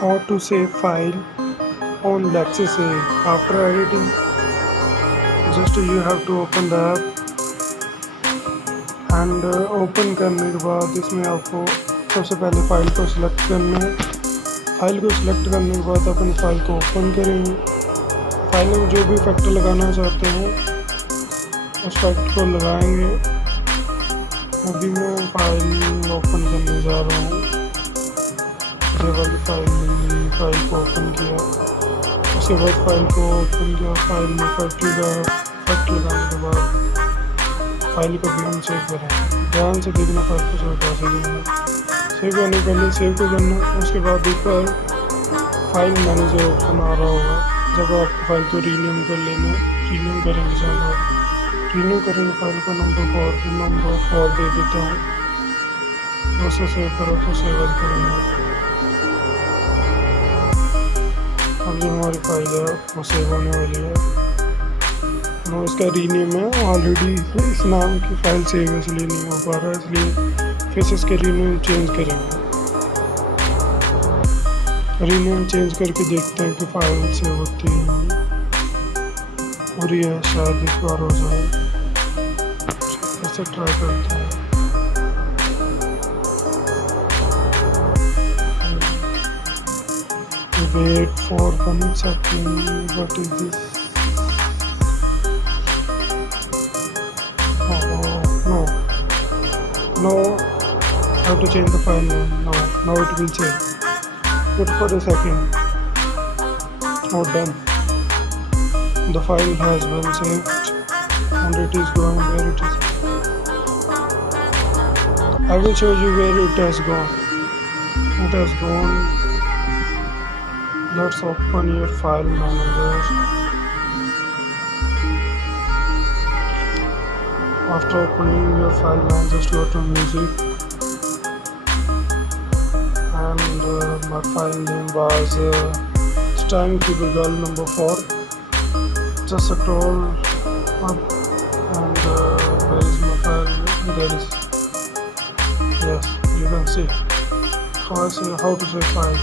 How to save file on Lexis after editing. Just you have to open the app and open करने के बाद इसमें आपको सबसे पहले फ़ाइल को सिलेक्ट करना है। फ़ाइल को सिलेक्ट करने के बाद अपनी फ़ाइल को ओपन करेंगे। फाइल में जो भी इफेक्ट लगाना चाहते हैं उस फैक्ट को लगाएंगे। अभी मैं फाइल ओपन करने जा रहा हूँ। ये वाली फाइल को ओपन किया, उसके बाद फाइल को ओपन किया। फाइल में इफेक्ट लगाने के बाद फाइल को भी हम सेव करेंगे। ध्यान से देखना फाइल को सेव कैसे करना। सेव करने के पहले सेव को करना, उसके बाद ऊपर फाइल मैनेजर ऑप्शन आ रहा होगा। जब आप फाइल को रीनेम कर लेना, रीनेम करेंगे जब आप रीनेम करेंगे फाइल का नंबर 4 दे देता हूँ। उसे सेव करो तो सेव एज करेंगे। अब जो हमारी फाइल है वो सेव होने वाली है। वो इसका रीनेम है, ऑलरेडी इस नाम की फ़ाइल सेव इसलिए नहीं हो पा रहा है, इसलिए फिर से इसके रीनेम चेंज करेंगे। रीनेम चेंज करके देखते हैं कि फ़ाइल सेव होती है और ये शायद इस बार हो जाए। ऐसे ट्राई करते हैं। Wait for 1 second. What is this? No, how to change the file name? No, now it will change. Wait for a second. Oh, done. The file has been saved and it is going where it is. I will show you where it has gone. It has gone. Let's open your file manager. After opening your file manager, just go to music, and my file name was Time Cubicle number 4. Just scroll up and where is my file? There is. Yes, you can see how to save file.